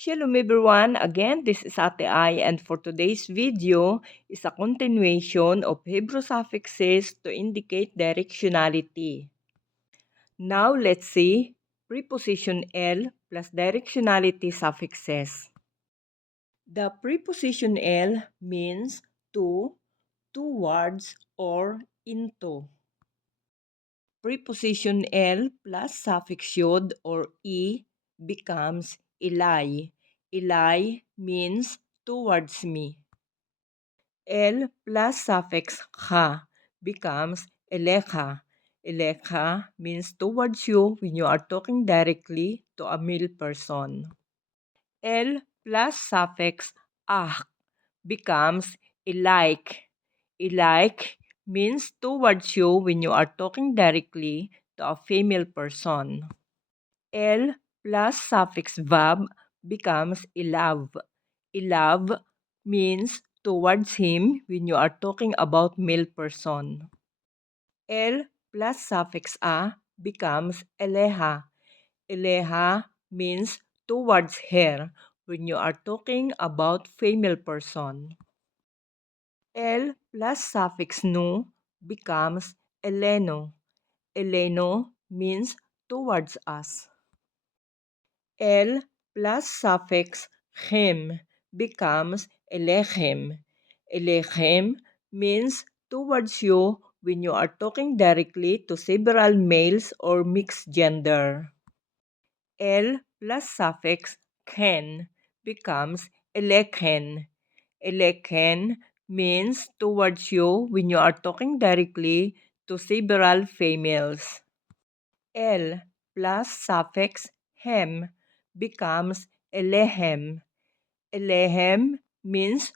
Shalom everyone, again this is Ate Ai, and for today's video is a continuation of Hebrew suffixes to indicate directionality. Now let's see preposition L plus directionality suffixes. The preposition L means to, towards, or into. Preposition L plus suffix yod or e becomes ilai. Ilai means towards me. L plus suffix kha becomes elecha. Elecha means towards you when you are talking directly to a male person. L plus suffix ah becomes ilike. Ilike means towards you when you are talking directly to a female person. L plus suffix vab becomes ilav. Ilav means towards him when you are talking about male person. L plus suffix a becomes eleha. Eleha means towards her when you are talking about female person. L plus suffix nu becomes eleno. Eleno means towards us. L plus suffix chem becomes elechem. Elechem means towards you when you are talking directly to several males or mixed gender. L plus suffix ken becomes elekhen. Elekhen means towards you when you are talking directly to several females. L plus suffix hem becomes elehem. Elehem means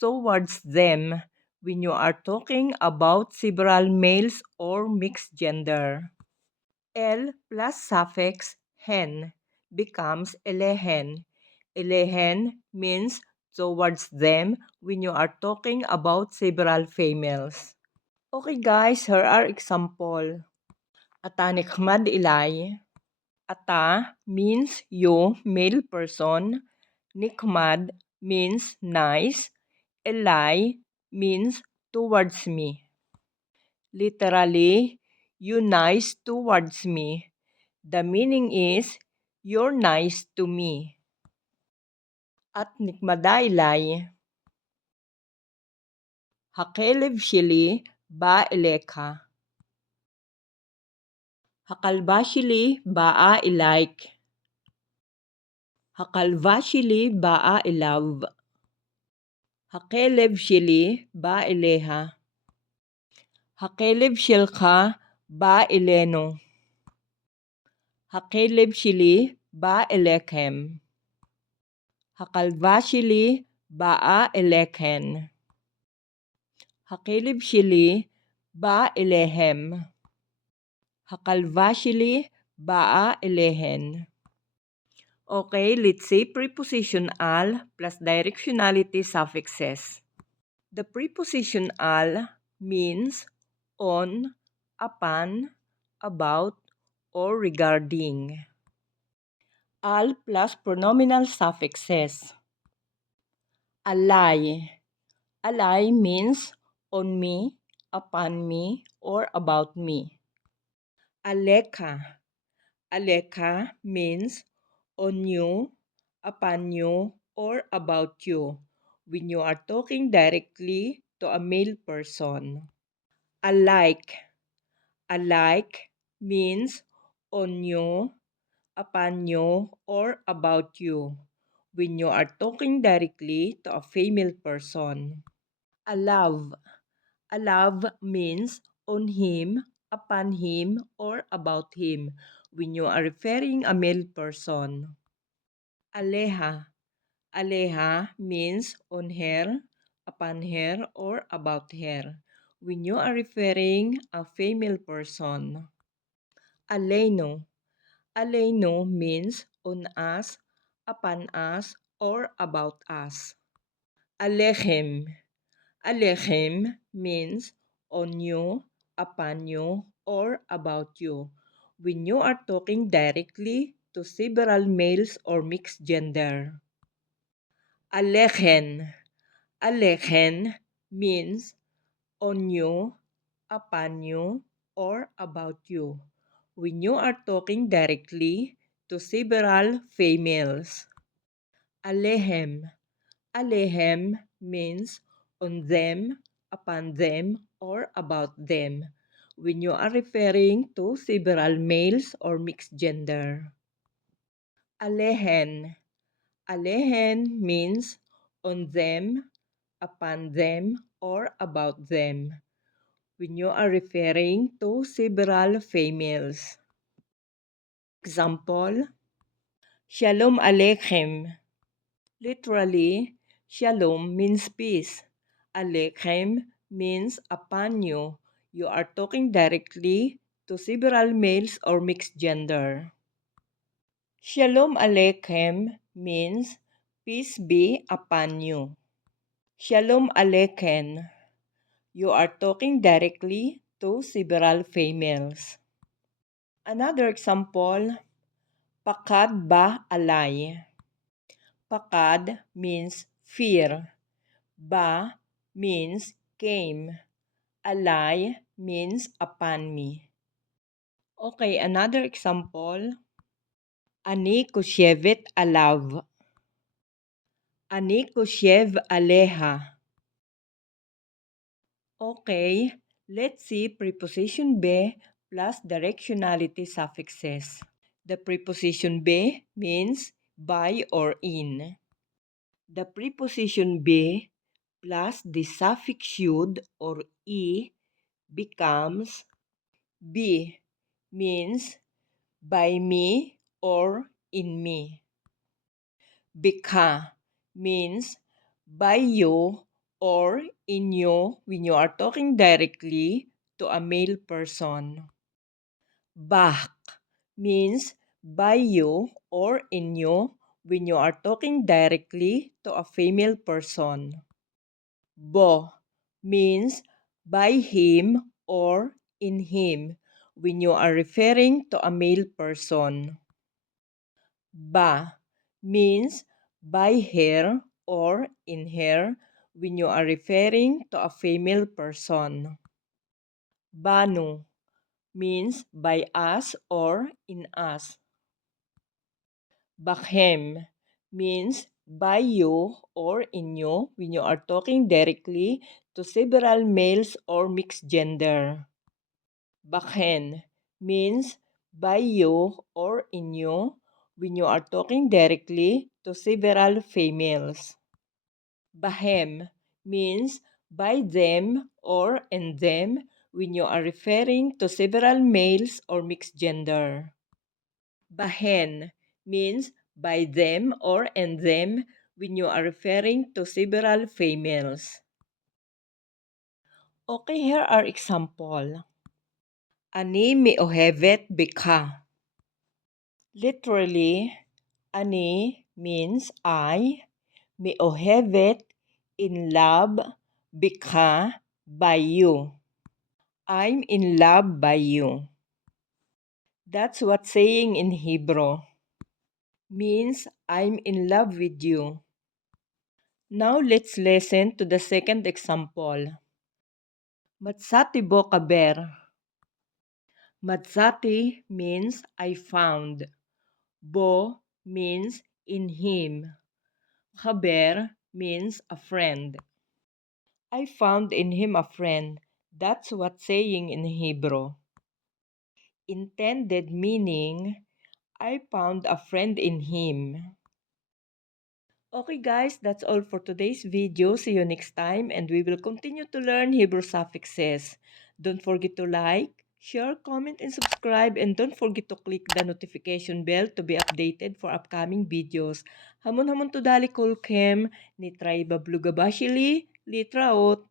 towards them when you are talking about several males or mixed gender. L plus suffix hen becomes elehen. Elehen means towards them when you are talking about several females. Okay guys, here are example. Ata nikmad ilay. Ata means you, male person. Nikmad means nice. Elay means towards me. Literally, you nice towards me. The meaning is, you're nice to me. At nikmada ilay. Hakelev shili ba eleka. Hakalbashili baa ilaik. Hakalvashili baa ilav. Hakelev shili ba eleha. Hakelev shilka ba eleno. Hakelev shili ba elekem. Hakalvashili baa eleken. Hakelev shili ba elehem. Hakalvashili baa elehen. Okay, let's say preposition al plus directionality suffixes. The preposition al means on, upon, about, or regarding. Al plus pronominal suffixes. Alay. Alay means on me, upon me, or about me. Aleka. Aleka means on you, upon you, or about you when you are talking directly to a male person. Alike. Alike means on you, upon you, or about you when you are talking directly to a female person. Alove. Alove means on him, upon him, or about him when you are referring a male person. Aleha. Aleha means on her, upon her, or about her when you are referring a female person. Aleno. Aleno means on us, upon us, or about us. Alechem. Alechem means on you, upon you, or about you when you are talking directly to several males or mixed gender. Aleken. Aleken means on you, upon you, or about you, when you are talking directly to several females. Alehem. Alehem means on them, upon them, or about them, when you are referring to several males or mixed gender. Alehen. Alehen means on them, upon them, or about them, when you are referring to several females. Example, Shalom Aleichem. Literally, Shalom means peace. Aleichem means upon you. You are talking directly to several males or mixed gender. Shalom Aleichem means peace be upon you. Shalom Aleichem. You are talking directly to several females. Another example, Pakad ba alay? Pakad means fear. Ba means came. Alay means upon me. Okay, another example, Ani kushevet alav. Ani kushev aleha. Okay, let's see preposition be plus directionality suffixes. The preposition be means by or in. The preposition be plus the suffix should or e becomes be, means by me or in me. Bika means by you or in you when you are talking directly to a male person. Bak means by you or in you when you are talking directly to a female person. Bo means by him or in him when you are referring to a male person. Ba means by her or in her when you are referring to a female person. Banu means by us or in us. Bakhem means by you or in you when you are talking directly to several males or mixed gender. Bakhen means by you or in you when you are talking directly to several females. Bahem means by them or in them when you are referring to several males or mixed gender. Bahen means by them or in them when you are referring to several females. Okay, here are example. Ani miohevet bika. Literally, ani means I, miohevet in love, bika by you. I'm in love by you. That's what saying in Hebrew. Means I'm in love with you. Now let's listen to the second example. Matsati bo kaber. Matsati means I found. Bo means in him. Kaber means a friend. I found in him a friend. That's what saying in Hebrew. Intended meaning, I found a friend in him. Okay guys, that's all for today's video. See you next time and we will continue to learn Hebrew suffixes. Don't forget to like, share, comment, and subscribe, and don't forget to click the notification bell to be updated for upcoming videos. Hamon hamon to dali kulkem, nitray bablugabashili, litraot.